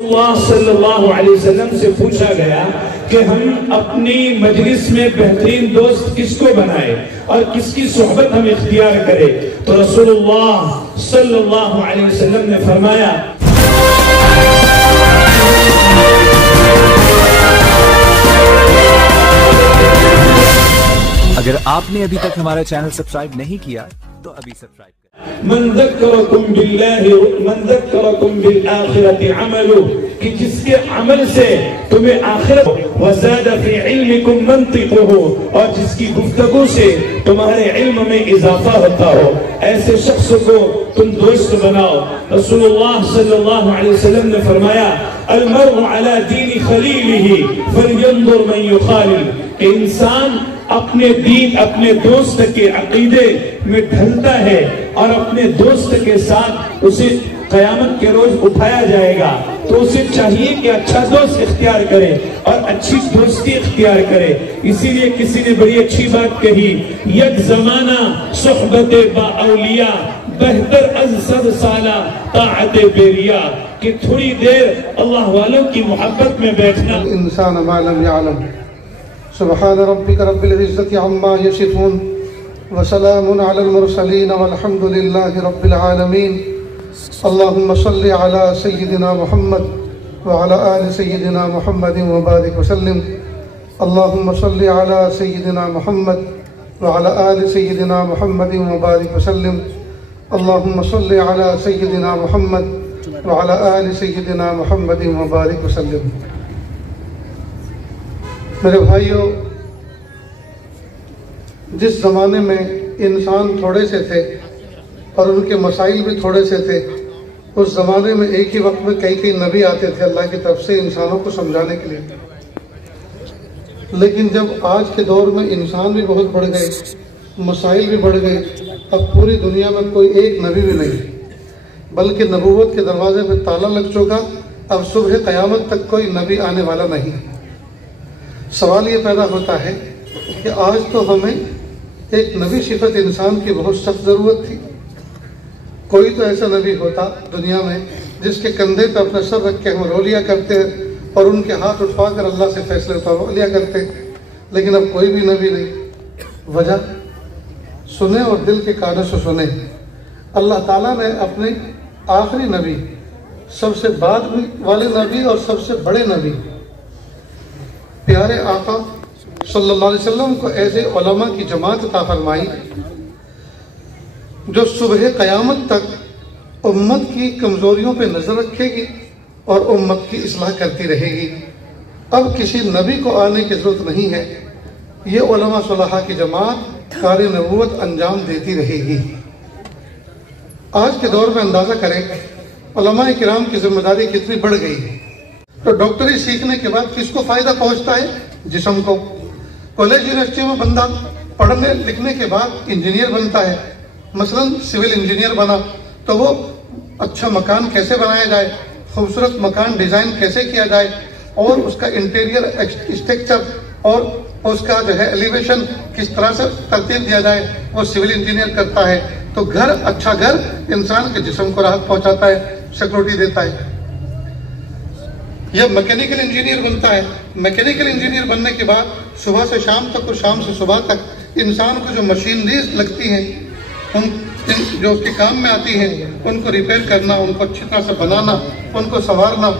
اللہ صلی اللہ علیہ وسلم سے پوچھا گیا کہ ہم اپنی مجلس میں بہترین دوست کس کو بنائے اور کس کی صحبت ہم اختیار کرے، تو رسول اللہ صلی اللہ علیہ وسلم نے فرمایا اگر آپ نے ابھی تک ہمارا چینل سبسکرائب نہیں کیا تو ابھی سبسکرائب کریں۔ من ذکرکم باللہ من ذکرکم بالآخرت عملو، کہ جس کے عمل سے تمہیں آخرت، وزاد فی علمکم منطقہو، اور جس کی گفتگو سے تمہارے علم میں اضافہ ہوتا ہو، ایسے شخص کو تم دوست بناؤ۔ رسول اللہ صلی اللہ علیہ وسلم نے فرمایا المرء علی دین خلیلہ فلینظر من یخالل، کہ انسان اپنے دین، اپنے دوست کے عقیدے میں ڈھلتا ہے اور اپنے دوست کے ساتھ اسے قیامت کے روز اٹھایا جائے گا، تو اسے چاہیے کہ اچھا دوست اختیار کرے اور اچھی دوستی اختیار کرے۔ اسی لیے کسی نے بڑی اچھی بات کہی، یک زمانہ صحبت با اولیاء بہتر از 100 سالہ طاعت بیریا، کہ تھوڑی دیر اللہ والوں کی محبت میں بیٹھنا۔ الانسان ما لم يعلم سبحان ربك رب العزة عما يصفون وسلام على المرسلين والحمد لله رب العالمين۔ اللهم صل على سيدنا محمد وعلى آل سيدنا محمد وبارك وسلم۔ اللهم صل على سيدنا محمد وعلى آل سيدنا محمد وبارك وسلم۔ اللهم صل على سيدنا محمد وعلى آل سيدنا محمد وبارك وسلم۔ میرے بھائیوں، جس زمانے میں انسان تھوڑے سے تھے اور ان کے مسائل بھی تھوڑے سے تھے، اس زمانے میں ایک ہی وقت میں کئی نبی آتے تھے اللہ کی طرف سے انسانوں کو سمجھانے کے لیے۔ لیکن جب آج کے دور میں انسان بھی بہت بڑھ گئے، مسائل بھی بڑھ گئے، اب پوری دنیا میں کوئی ایک نبی بھی نہیں، بلکہ نبوت کے دروازے پہ تالا لگ چکا، اب صبح قیامت تک کوئی نبی آنے والا نہیں۔ سوال یہ پیدا ہوتا ہے کہ آج تو ہمیں ایک نبی صفت انسان کی بہت سخت ضرورت تھی۔ کوئی تو ایسا نبی ہوتا دنیا میں جس کے کندھے پہ اپنا سر رکھ کے ہم رو لیا کرتے اور ان کے ہاتھ اٹھوا کر اللہ سے فیصلے اٹھوا لیا کرتے، لیکن اب کوئی بھی نبی نہیں۔ وجہ سنیں اور دل کے کانوں سے سنیں، اللہ تعالیٰ نے اپنے آخری نبی، سب سے بعد والے نبی اور سب سے بڑے نبی پیارے آقا صلی اللہ علیہ وسلم کو ایسے علماء کی جماعت عطا فرمائی جو صبح قیامت تک امت کی کمزوریوں پہ نظر رکھے گی اور امت کی اصلاح کرتی رہے گی۔ اب کسی نبی کو آنے کی ضرورت نہیں ہے، یہ علماء صلحاء کی جماعت کار نبوت انجام دیتی رہے گی۔ آج کے دور میں اندازہ کریں علماء کرام کی ذمہ داری کتنی بڑھ گئی ہے۔ تو ڈاکٹری سیکھنے کے بعد کس کو فائدہ پہنچتا ہے؟ جسم کو۔ کالج یونیورسٹی میں بندہ پڑھنے لکھنے کے بعد انجینئر بنتا ہے، مثلا سول انجینئر بنا تو وہ اچھا مکان کیسے بنایا جائے، خوبصورت مکان ڈیزائن کیسے کیا جائے، اور اس کا انٹیریئر اسٹرکچر اور اس کا جو ہے ایلیویشن کس طرح سے ترتیب دیا جائے، وہ سول انجینئر کرتا ہے۔ تو گھر، اچھا گھر انسان کے جسم کو راحت پہنچاتا ہے، سیکورٹی دیتا ہے۔ یا میکینیکل انجینئر بنتا ہے، میکینیکل انجینئر بننے کے بعد صبح سے شام تک اور شام سے صبح تک انسان کو جو مشینریز لگتی ہیں، ان جو اس کے کام میں آتی ہیں، ان کو ریپیئر کرنا، ان کو اچھی طرح سے بنانا، ان کو سنوارنا،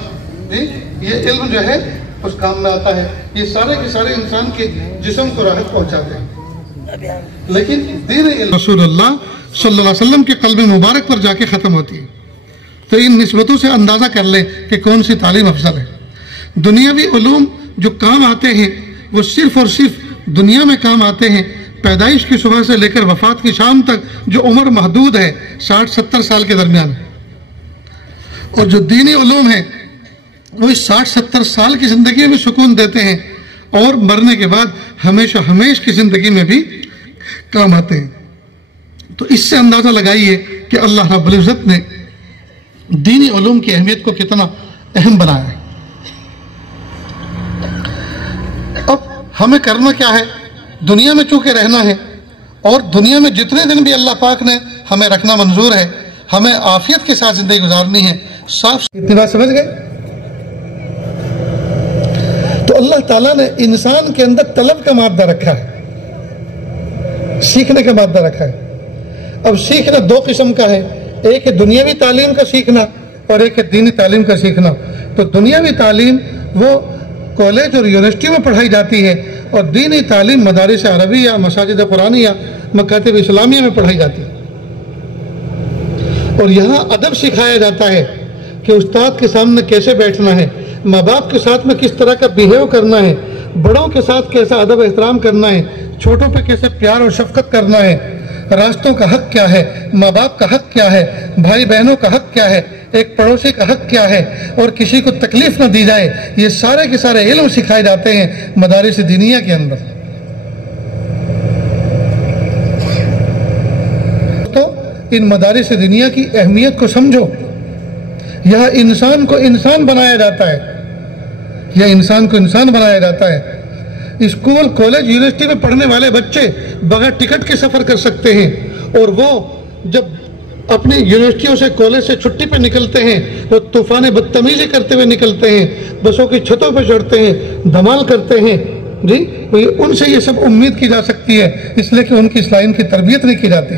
جی یہ علم جو ہے اس کام میں آتا ہے۔ یہ سارے کے سارے انسان کے جسم کو راحت پہنچاتے ہیں، لیکن دین علم رسول اللہ صلی اللہ علیہ وسلم کے قلب مبارک پر جا کے ختم ہوتی ہے۔ تو ان نسبتوں سے اندازہ کر لیں کہ کون سی تعلیم افضل ہے۔ دنیاوی علوم جو کام آتے ہیں وہ صرف اور صرف دنیا میں کام آتے ہیں۔ پیدائش کی صبح سے لے کر وفات کی شام تک جو عمر محدود ہے 60-70 سال کے درمیان، اور جو دینی علوم ہیں وہ اس 60-70 سال کی زندگی میں سکون دیتے ہیں اور مرنے کے بعد ہمیشہ ہمیش کی زندگی میں بھی کام آتے ہیں۔ تو اس سے اندازہ لگائیے کہ اللہ رب العزت نے دینی علوم کی اہمیت کو کتنا اہم بنایا ہے۔ اب ہمیں کرنا کیا ہے؟ دنیا میں چونکہ رہنا ہے، اور دنیا میں جتنے دن بھی اللہ پاک نے ہمیں رکھنا منظور ہے، ہمیں عافیت کے ساتھ زندگی گزارنی ہے۔ صاف اتنا سمجھ گئے؟ اللہ تعالیٰ نے انسان کے اندر طلب کا مادہ رکھا ہے، سیکھنے کا مادہ رکھا ہے۔ اب سیکھنا دو قسم کا ہے، ایک ہے دنیاوی تعلیم کا سیکھنا اور ایک ہے دینی تعلیم کا سیکھنا۔ تو دنیاوی تعلیم وہ کالج اور یونیورسٹی میں پڑھائی جاتی ہے، اور دینی تعلیم مدارس عربیہ، مساجد قرآنیہ، مکاتب اسلامیہ میں پڑھائی جاتی ہے۔ اور یہاں ادب سکھایا جاتا ہے کہ استاد کے سامنے کیسے بیٹھنا ہے، ماں باپ کے ساتھ میں کس طرح کا بیہیو کرنا ہے، بڑوں کے ساتھ کیسا ادب احترام کرنا ہے، چھوٹوں پہ کیسے پیار اور شفقت کرنا ہے، راستوں کا حق کیا ہے، ماں باپ کا حق کیا ہے، بھائی بہنوں کا حق کیا ہے، ایک پڑوسی کا حق کیا ہے، اور کسی کو تکلیف نہ دی جائے۔ یہ سارے کے سارے علم سکھائے جاتے ہیں مدارس دینیہ کے اندر۔ تو ان مدارس دینیہ کی اہمیت کو سمجھو۔ یہاں انسان کو انسان بنایا جاتا ہے، اسکول، کالج، یونیورسٹی میں پڑھنے والے بچے بغیر ٹکٹ کے سفر کر سکتے ہیں، اور وہ جب اپنی یونیورسٹیوں سے، کالج سے چھٹی پہ نکلتے ہیں، وہ طوفان بدتمیزی کرتے ہوئے نکلتے ہیں، بسوں کی چھتوں پہ چڑھتے ہیں، دھمال کرتے ہیں۔ جی ان سے یہ سب امید کی جا سکتی ہے، اس لیے کہ ان کی اصلاح کی تربیت نہیں کی جاتی۔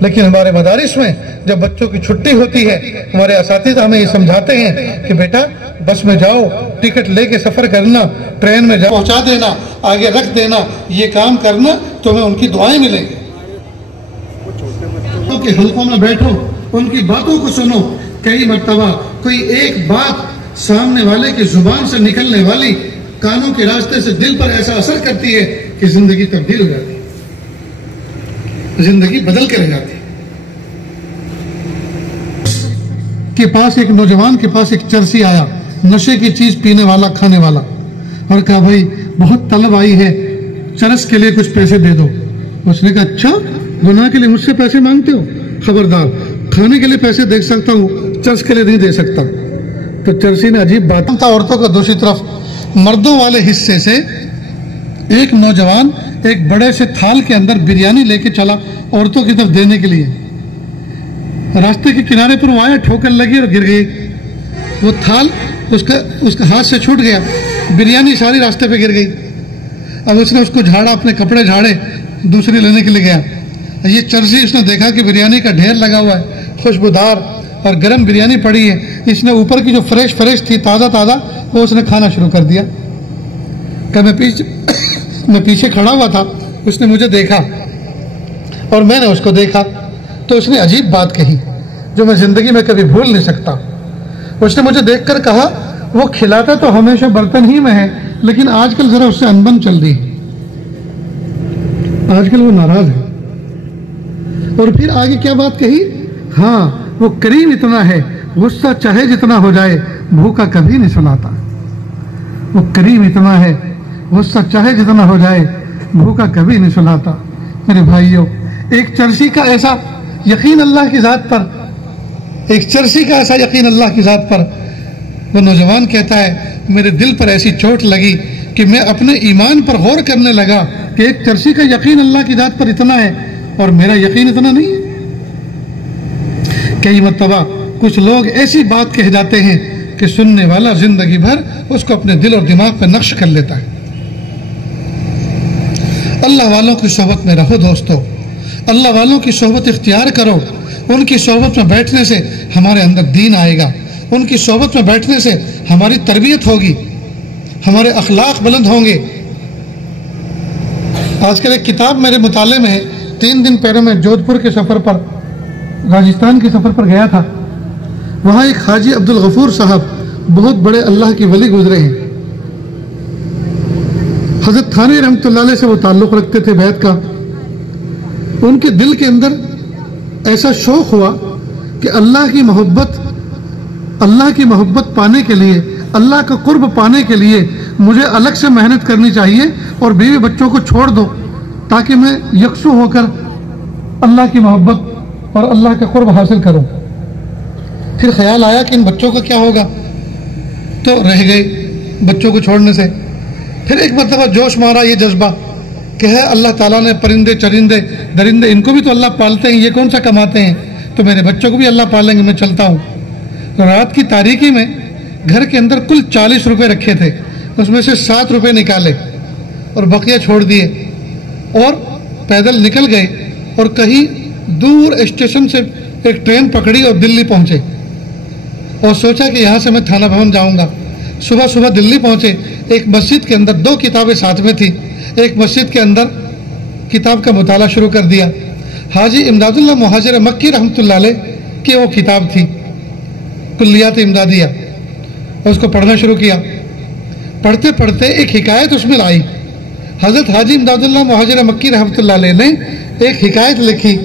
لیکن ہمارے مدارس میں جب بچوں کی چھٹی ہوتی ہے، ہمارے اساتذہ ہمیں یہ سمجھاتے ہیں کہ بیٹا بس میں جاؤ، ٹکٹ لے کے سفر کرنا، ٹرین میں جاؤ، پہنچا دینا، آگے رکھ دینا، یہ کام کرنا، تمہیں ان کی دعائیں ملیں گی۔ ان کے حلقوں میں بیٹھو، ان کی باتوں کو سنو۔ کئی مرتبہ کوئی ایک بات سامنے والے کی زبان سے نکلنے والی کانوں کے راستے سے دل پر ایسا اثر کرتی ہے کہ زندگی تبدیل ہو جاتی ہے، زندگی بدل کے رہ جاتی ہے۔ ایک نوجوان کے پاس ایک چرسی آیا، نشے کی چیز پینے والا، کھانے والا، اور کہا بھائی بہت طلب آئی ہے، چرس کے لیے کچھ پیسے دے دو۔ اس نے کہا اچھا، گناہ کے لیے مجھ سے پیسے مانگتے ہو؟ خبردار، کھانے کے لیے پیسے دے سکتا ہوں، چرس کے لیے نہیں دے سکتا۔ تو چرسی نے عجیب بات تھا عورتوں کو۔ دوسری طرف مردوں والے حصے سے ایک نوجوان ایک بڑے سے تھال کے اندر بریانی لے کے چلا عورتوں کی طرف دینے کے لیے۔ راستے کے کنارے پر وہ آیا، ٹھوکر لگی اور گر گئی۔ وہ تھال اس کا ہاتھ سے چھوٹ گیا، بریانی ساری راستے پہ گر گئی۔ اب اس نے اس کو جھاڑا، اپنے کپڑے جھاڑے، دوسری لینے کے لیے گیا۔ یہ چرسی اس نے دیکھا کہ بریانی کا ڈھیر لگا ہوا ہے، خوشبودار اور گرم بریانی پڑی ہے۔ اس نے اوپر کی جو فریش تھی، تازہ وہ اس نے کھانا شروع کر دیا۔ کہ میں پیچھے کھڑا ہوا تھا، اس نے مجھے دیکھا اور میں نے اس کو دیکھا، تو اس نے عجیب بات کہی جو میں زندگی میں کبھی بھول نہیں سکتا۔ اس نے مجھے دیکھ کر کہا وہ کھلاتا تو ہمیشہ برتن ہی میں ہے، لیکن آج کل ذرا اس سے انبن چل رہی ہے، آج کل وہ ناراض ہے۔ اور پھر آگے کیا بات کہی؟ ہاں، وہ کریم اتنا ہے، غصہ چاہے جتنا ہو جائے بھوکا کبھی نہیں سناتا۔ وہ کریم اتنا ہے، غصہ چاہے جتنا ہو جائے بھوکا کبھی نہیں سناتا۔ میرے بھائیوں، ایک چرسی کا ایسا یقین اللہ کی ذات پر، وہ نوجوان کہتا ہے میرے دل پر ایسی چوٹ لگی کہ میں اپنے ایمان پر غور کرنے لگا کہ ایک چرسی کا یقین اللہ کی ذات پر اتنا ہے اور میرا یقین اتنا نہیں ہے۔ کئی مرتبہ کچھ لوگ ایسی بات کہہ جاتے ہیں کہ سننے والا زندگی بھر اس کو اپنے دل اور دماغ پہ نقش کر لیتا ہے۔ اللہ والوں کی صحبت میں رہو دوستو، اللہ والوں کی صحبت اختیار کرو۔ ان کی صحبت میں بیٹھنے سے ہمارے اندر دین آئے گا، ان کی صحبت میں بیٹھنے سے ہماری تربیت ہوگی، ہمارے اخلاق بلند ہوں گے۔ آج کل ایک کتاب میرے مطالعے میں ہے، 3 دن پہلے میں جودھ پور کے سفر پر، راجستھان کے سفر پر گیا تھا۔ وہاں ایک حاجی عبدالغفور صاحب بہت بڑے اللہ کی ولی گزرے ہیں۔ حضرت تھانوی رحمۃ اللہ علیہ سے وہ تعلق رکھتے تھے بیت کا۔ ان کے دل کے اندر ایسا شوق ہوا کہ اللہ کی محبت پانے کے لیے، اللہ کا قرب پانے کے لیے مجھے الگ سے محنت کرنی چاہیے اور بیوی بچوں کو چھوڑ دو تاکہ میں یکسو ہو کر اللہ کی محبت اور اللہ کا قرب حاصل کروں۔ پھر خیال آیا کہ ان بچوں کا کیا ہوگا، تو رہ گئے بچوں کو چھوڑنے سے۔ پھر ایک مرتبہ جوش مارا یہ جذبہ کہ ہے اللہ تعالیٰ نے پرندے، چرندے، درندے، ان کو بھی تو اللہ پالتے ہیں، یہ کون سا کماتے ہیں، تو میرے بچوں کو بھی اللہ پالیں گے، میں چلتا ہوں۔ رات کی تاریکی میں گھر کے اندر کل 40 روپے رکھے تھے، اس میں سے 7 روپے نکالے اور بقیہ چھوڑ دیے اور پیدل نکل گئے اور کہیں دور اسٹیشن سے ایک ٹرین پکڑی اور دلی پہنچے اور سوچا کہ یہاں سے میں تھانہ بھون جاؤں گا۔ صبح صبح دلی پہنچے، ایک مسجد کے اندر 2 کتابیں ساتھ میں تھی، ایک مسجد کے اندر کتاب کا مطالعہ شروع کر دیا۔ حاجی امداد اللہ مہاجر مکی رحمۃ اللہ علیہ کی وہ کتاب تھی کلیات امدادیہ، اور اس کو پڑھنا شروع کیا۔ پڑھتے پڑھتے ایک حکایت اس میں لائی۔ حضرت حاجی امداد اللہ مہاجر مکی رحمۃ اللہ علیہ نے ایک حکایت لکھی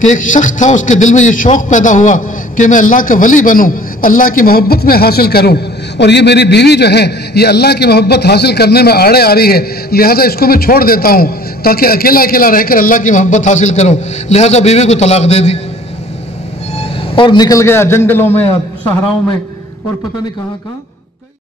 کہ ایک شخص تھا، اس کے دل میں یہ شوق پیدا ہوا کہ میں اللہ کا ولی بنوں، اللہ کی محبت میں حاصل کروں، اور یہ میری بیوی جو ہے یہ اللہ کی محبت حاصل کرنے میں آڑے آ رہی ہے، لہٰذا اس کو میں چھوڑ دیتا ہوں تاکہ اکیلا اکیلا رہ کر اللہ کی محبت حاصل کروں۔ لہٰذا بیوی کو طلاق دے دی اور نکل گیا جنگلوں میں اور صحراؤں میں اور پتہ نہیں کہاں کہاں۔